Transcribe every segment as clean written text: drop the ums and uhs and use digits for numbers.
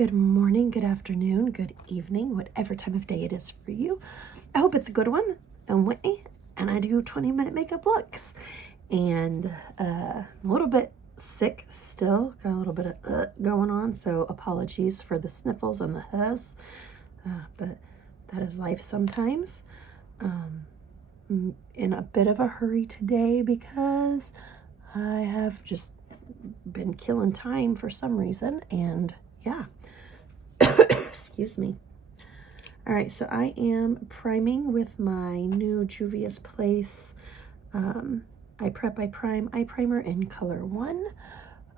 Good morning, good afternoon, good evening, whatever time of day it is for you. I hope it's a good one. I'm Whitney, and I do 20-minute makeup looks. And a little bit sick still, got a little bit of going on, so apologies for the sniffles and the huss, but that is life sometimes. In a bit of a hurry today because I have just been killing time for some reason, and yeah. Excuse me. All right, so I am priming with my new Juvia's Place I Prep, I Prime eye primer in color 1.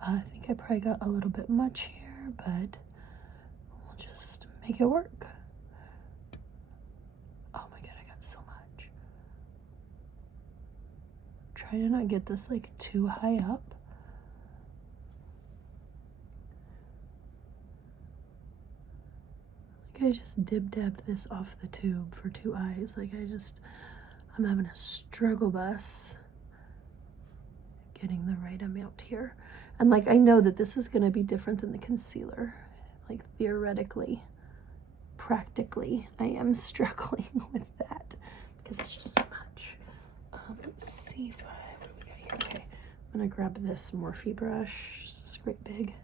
I think I probably got a little bit much here, but we'll just make it work. Oh my god, I got so much. Try to not get this like too high up. I just dib-dabbed this off the tube for 2 eyes. Like I'm having a struggle bus getting the right amount here. And like, I know that this is gonna be different than the concealer. Like theoretically, practically, I am struggling with that because it's just so much. Let's see if what do we got here? Okay, I'm gonna grab this Morphe brush, this great big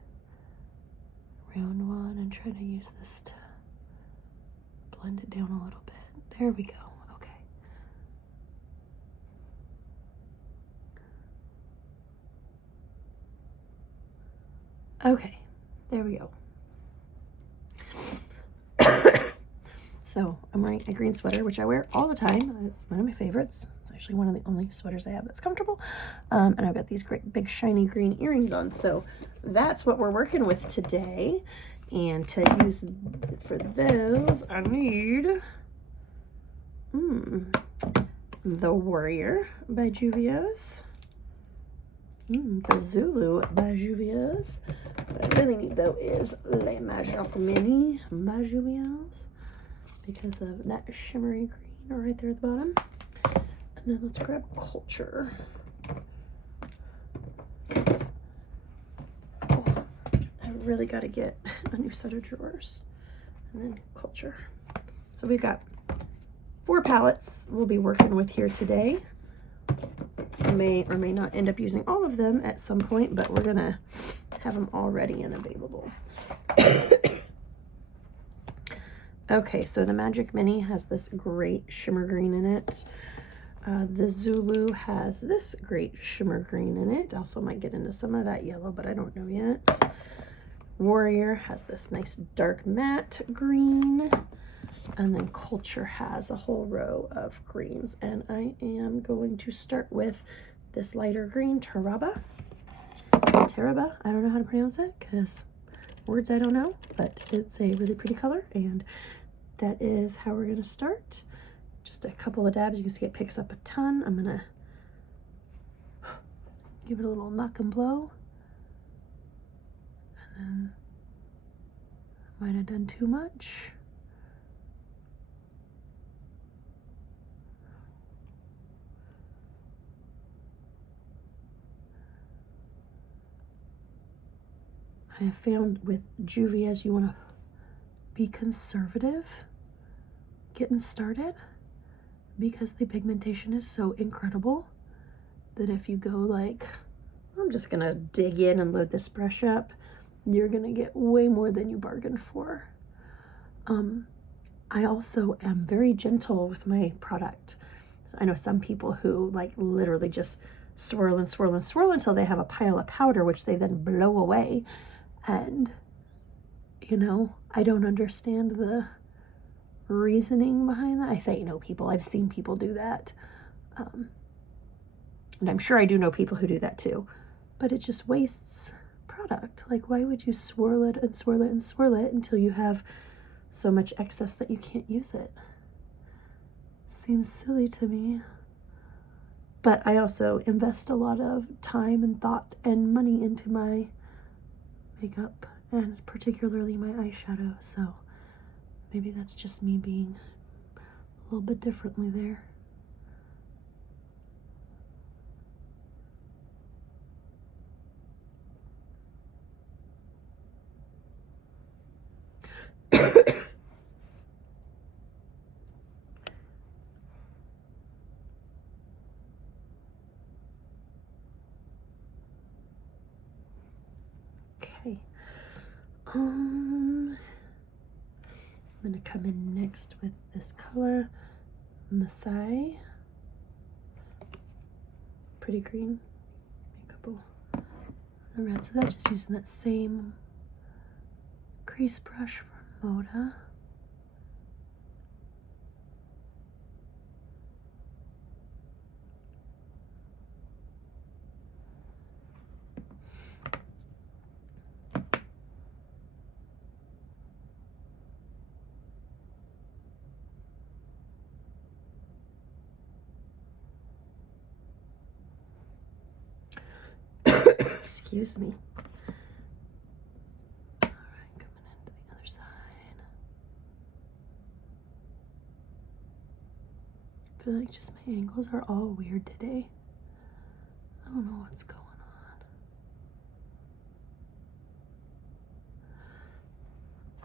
round one, and try to use this to blend it down a little bit. There we go. Okay. Okay, there we go. So I'm wearing a green sweater, which I wear all the time. It's one of my favorites. It's actually one of the only sweaters I have that's comfortable. And I've got these great big shiny green earrings on. So that's what we're working with today. And to use for those, I need the Warrior by Juvia's. The Zulu by Juvia's. What I really need though is Le Magic Mini by Juvia's because of that shimmery green right there at the bottom. And then let's grab Culture. Oh, I really got to get a new set of drawers. And then Culture. So we've got 4 palettes we'll be working with here today. I may or may not end up using all of them at some point, but we're gonna have them all ready and available. Okay, so the Magic Mini has this great shimmer green in it. The Zulu has this great shimmer green in it. Also might get into some of that yellow, but I don't know yet. Warrior has this nice dark matte green. And then Culture has a whole row of greens. And I am going to start with this lighter green, Taraba. Taraba, I don't know how to pronounce it because words I don't know, but it's a really pretty color. And that is how we're going to start. Just a couple of dabs. You can see it picks up a ton. I'm going to give it a little knock and blow. And then I might have done too much. I have found with Juvia's, you want to be conservative getting started because the pigmentation is so incredible that if you go like, I'm just going to dig in and load this brush up, you're going to get way more than you bargained for. I also am very gentle with my product. I know some people who like literally just swirl and swirl and swirl until they have a pile of powder, which they then blow away. And, you know, I don't understand the reasoning behind that. I say, you know, people, I've seen people do that. And I'm sure I do know people who do that too. But it just wastes product. Like, why would you swirl it and swirl it and swirl it until you have so much excess that you can't use it? Seems silly to me. But I also invest a lot of time and thought and money into my makeup, and particularly my eyeshadow, so maybe that's just me being a little bit differently there. I'm gonna come in next with this color, Masai. Pretty green. A couple reds of that, just using that same crease brush from Moda. Excuse me. All right, coming into the other side. I feel like just my angles are all weird today. I don't know what's going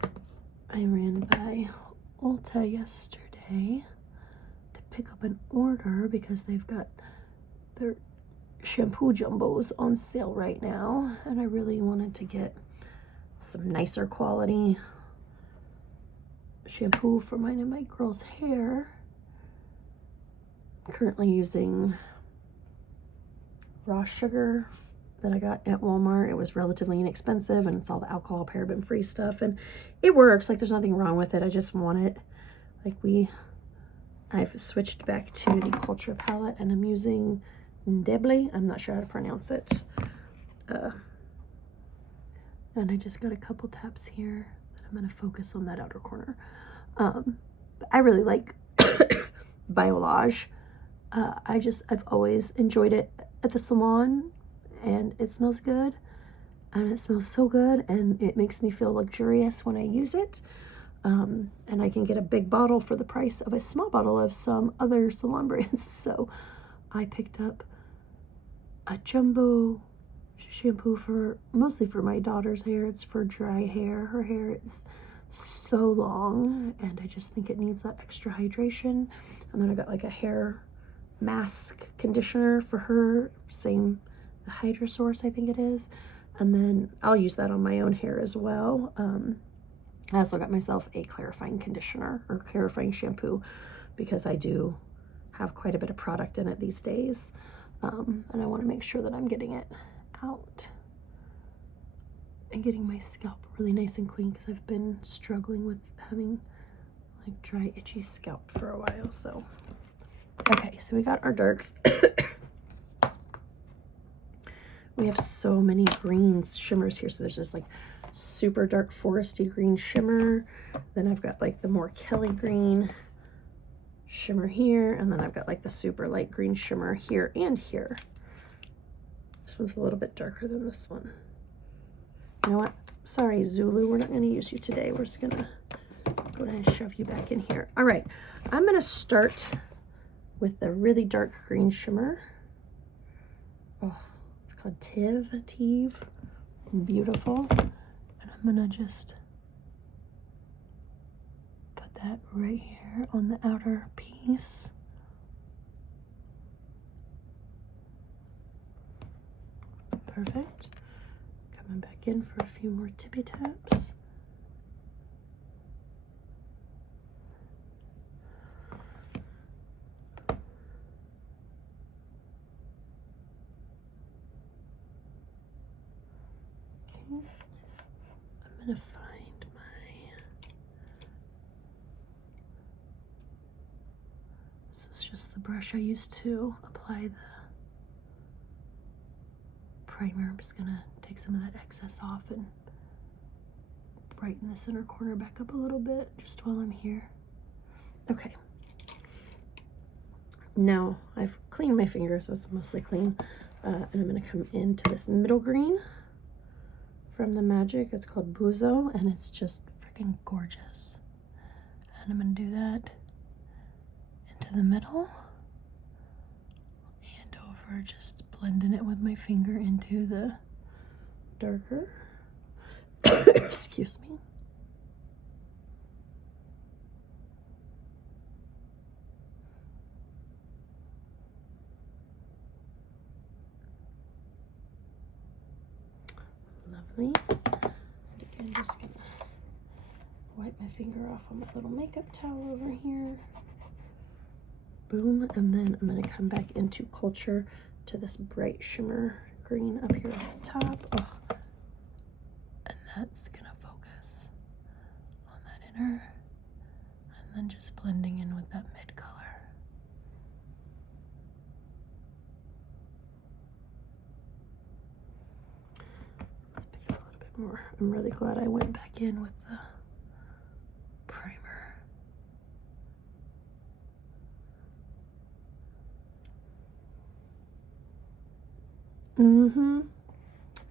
on. I ran by Ulta yesterday to pick up an order because they've got their shampoo jumbos on sale right now, and I really wanted to get some nicer quality shampoo for mine and my girl's hair. I'm currently using raw sugar that I got at Walmart. It was relatively inexpensive, and it's all the alcohol paraben free stuff, and it works. Like, there's nothing wrong with it. I just want it, like, I've switched back to the Culture palette, and I'm using Deble. I'm not sure how to pronounce it. And I just got a couple taps here that I'm going to focus on that outer corner. But I really like Biolage. I've always enjoyed it at the salon, and it smells good, and it smells so good, and it makes me feel luxurious when I use it. And I can get a big bottle for the price of a small bottle of some other salon brands. So I picked up a jumbo shampoo mostly for my daughter's hair. It's for dry hair. Her hair is so long, and I just think it needs that extra hydration. And then I got like a hair mask conditioner for her, the Hydra Source, I think it is. And then I'll use that on my own hair as well. I also got myself a clarifying conditioner or clarifying shampoo because I do have quite a bit of product in it these days. And I want to make sure that I'm getting it out and getting my scalp really nice and clean, because I've been struggling with having like dry, itchy scalp for a while. So, okay, so we got our darks. We have so many green shimmers here. So there's this like super dark foresty green shimmer. Then I've got like the more Kelly green shimmer here, and then I've got like the super light green shimmer here and here. This one's a little bit darker than this one. You know what? Sorry, Zulu, we're not going to use you today. We're just going to go ahead and shove you back in here. All right, I'm going to start with the really dark green shimmer. Oh, it's called Tive. Beautiful. And I'm going to just put that right here on the outer piece. Perfect. Coming back in for a few more tippy taps. Okay. I'm going to find this is just the brush I used to apply the primer. I'm just gonna take some of that excess off and brighten this inner corner back up a little bit just while I'm here. Okay. Now I've cleaned my fingers, that's mostly clean, and I'm gonna come into this middle green from the Magic. It's called Buzo, and it's just freaking gorgeous. And I'm gonna do that into the middle and over, just blending it with my finger into the darker. Excuse me. Lovely. And again, just gonna wipe my finger off on my little makeup towel over here. Boom, and then I'm gonna come back into Culture to this bright shimmer green up here at the top. Oh. And that's gonna focus on that inner, and then just blending in with that mid color. Let's pick up a little bit more. I'm really glad I went back in with the primer.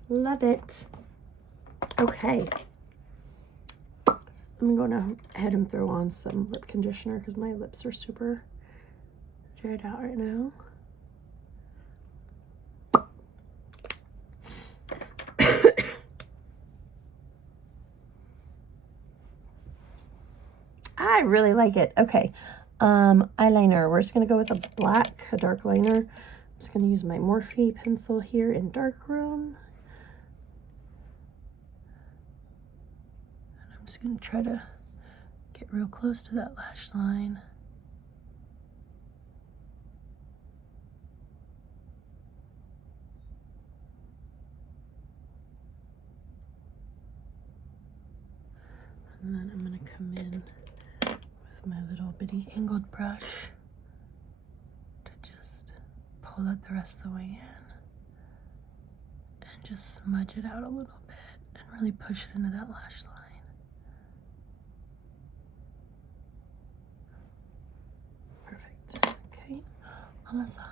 Love it. Okay. I'm going to ahead and throw on some lip conditioner because my lips are super dried out right now. I really like it. Okay. Eyeliner. We're just going to go with a dark liner. I'm just going to use my Morphe pencil here in Darkroom. And I'm just going to try to get real close to that lash line. And then I'm going to come in with my little bitty angled brush to just pull that the rest of the way in and just smudge it out a little bit and really push it into that lash line. Perfect. Okay, on the side.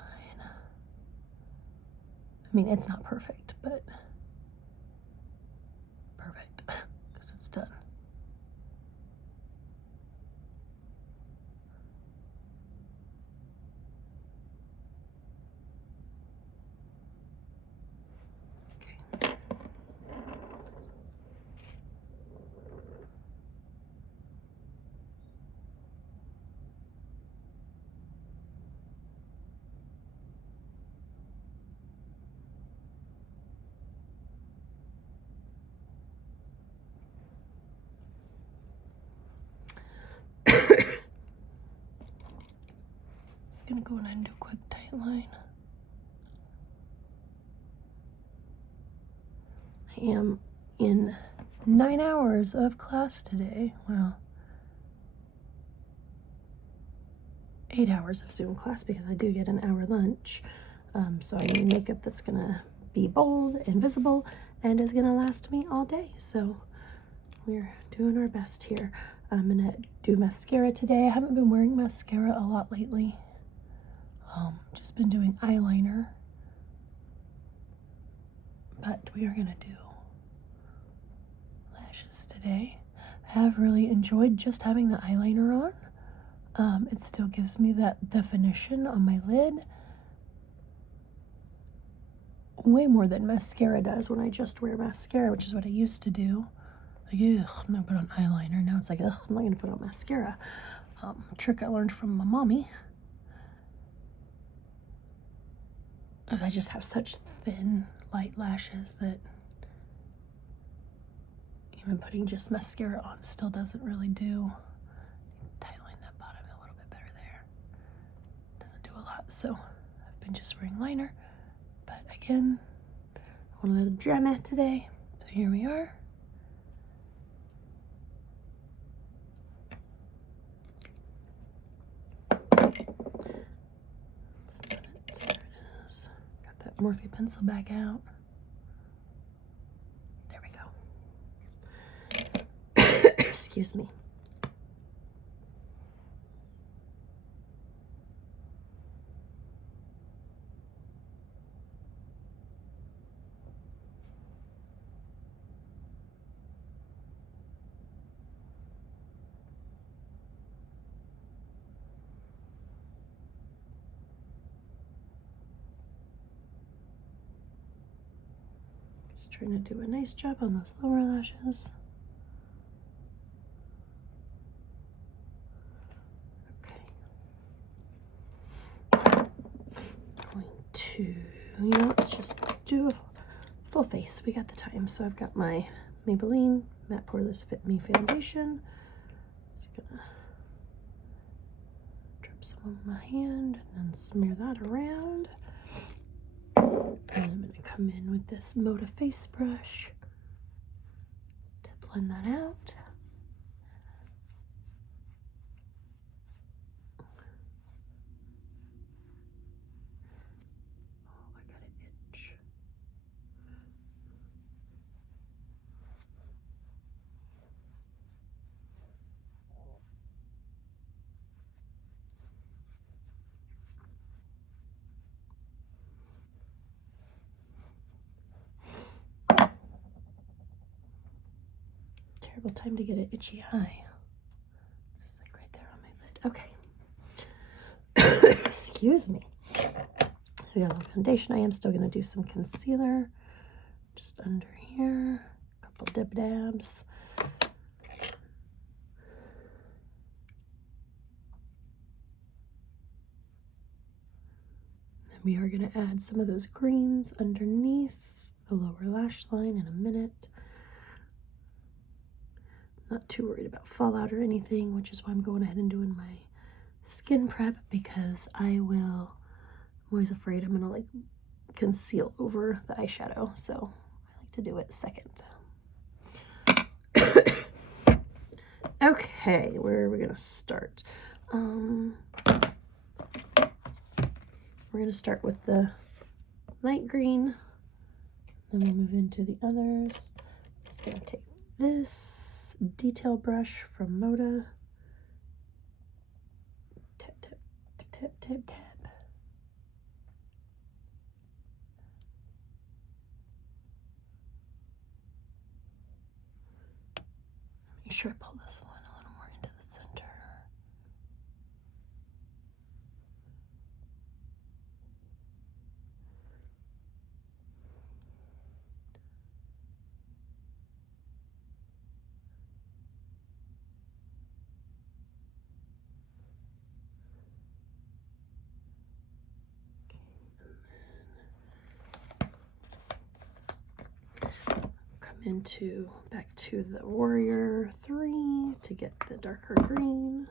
I mean, it's not perfect, but perfect because it's done. Gonna go in and do a quick tight line. I am in 9 hours of class today. Well, 8 hours of Zoom class because I do get an hour lunch. So I need makeup that's gonna be bold and visible and is gonna last me all day. So we're doing our best here. I'm gonna do mascara today. I haven't been wearing mascara a lot lately. Just been doing eyeliner, but we are gonna do lashes today. I have really enjoyed just having the eyeliner on. It still gives me that definition on my lid way more than mascara does when I just wear mascara, which is what I used to do. Like, ugh, I'm gonna put on eyeliner. Now it's like, ugh, I'm not gonna put on mascara. Trick I learned from my mommy. I just have such thin, light lashes that even putting just mascara on still doesn't really do. Tightline that bottom a little bit better there. Doesn't do a lot, so I've been just wearing liner. But again, I want a little drama today, so here we are. Morphe pencil back out. There we go. Excuse me. Just trying to do a nice job on those lower lashes. Okay. Going to, you know, let's just do a full face. We got the time. So I've got my Maybelline Matte Poreless Fit Me foundation. Just gonna drip some on my hand and then smear that around. And I'm gonna come in with this Moda face brush to blend that out. Terrible time to get an itchy eye. It's like right there on my lid. Okay. Excuse me. So we got a little foundation. I am still going to do some concealer just under here. A couple dib dabs. Then we are going to add some of those greens underneath the lower lash line in a minute. Not too worried about fallout or anything, which is why I'm going ahead and doing my skin prep, because I'm always afraid I'm gonna like conceal over the eyeshadow, so I like to do it second. Okay, where are we gonna start? We're gonna start with the light green, then we'll move into the others. Just gonna take this detail brush from Moda. Tap, tap, tap, tap, tap. Make sure I pull this one a little more into the center. Back to the Warrior 3 to get the darker green.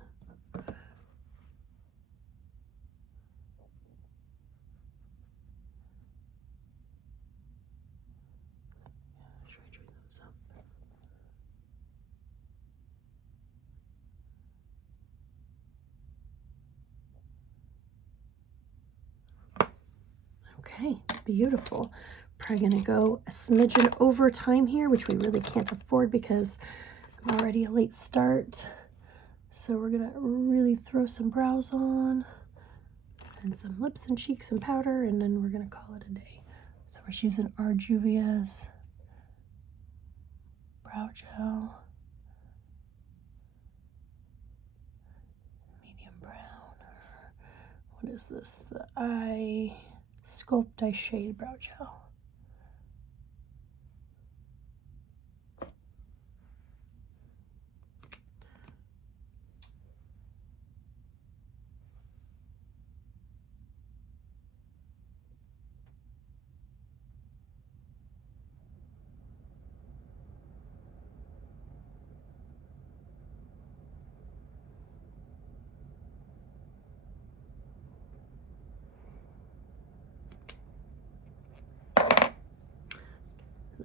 Okay, beautiful. Probably gonna go a smidgen over time here, which we really can't afford because I'm already a late start. So we're gonna really throw some brows on and some lips and cheeks and powder, and then we're gonna call it a day. So we're just using our Juvia's brow gel, medium brown, or what is this? The Sculpt Eye Shade Brow Gel.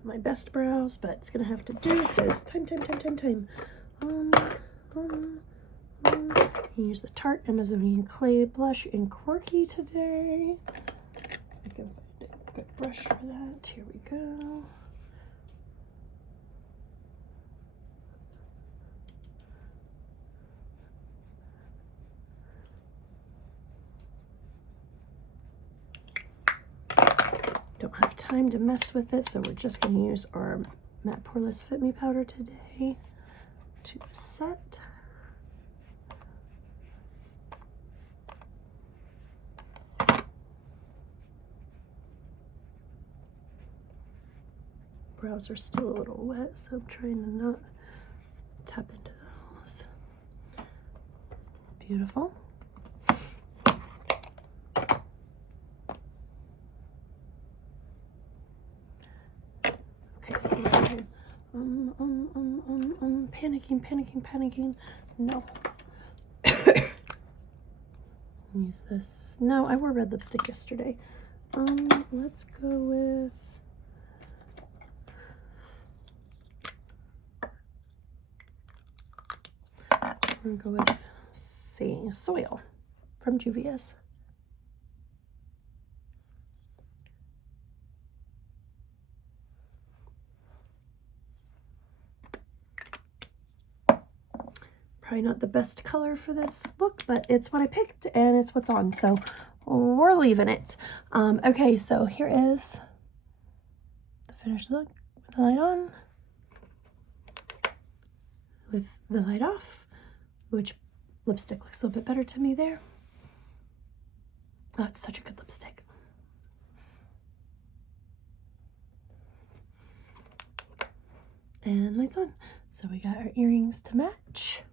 My best brows, but it's gonna have to do because time. Use the Tarte Amazonian Clay blush in Quirky today. I can find a good brush for that. Here we go. Don't have time to mess with it, so we're just going to use our Matte Poreless Fit Me powder today to set. Brows are still a little wet, so I'm trying to not tap into those. Beautiful. Panicking. No. Use this. No, I wore red lipstick yesterday. Let's go with I'm gonna go with Soil from Juvia's. Probably not the best color for this look, but it's what I picked and it's what's on, so we're leaving it. Okay, so here is the finished look with the light on, with the light off. Which lipstick looks a little bit better to me there? Oh, it's such a good lipstick. And lights on. So we got our earrings to match.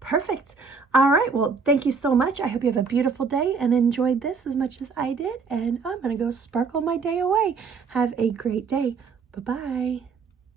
Perfect. All right, well, thank you so much. I hope you have a beautiful day and enjoyed this as much as I did. And I'm going to go sparkle my day away. Have a great day. Bye-bye.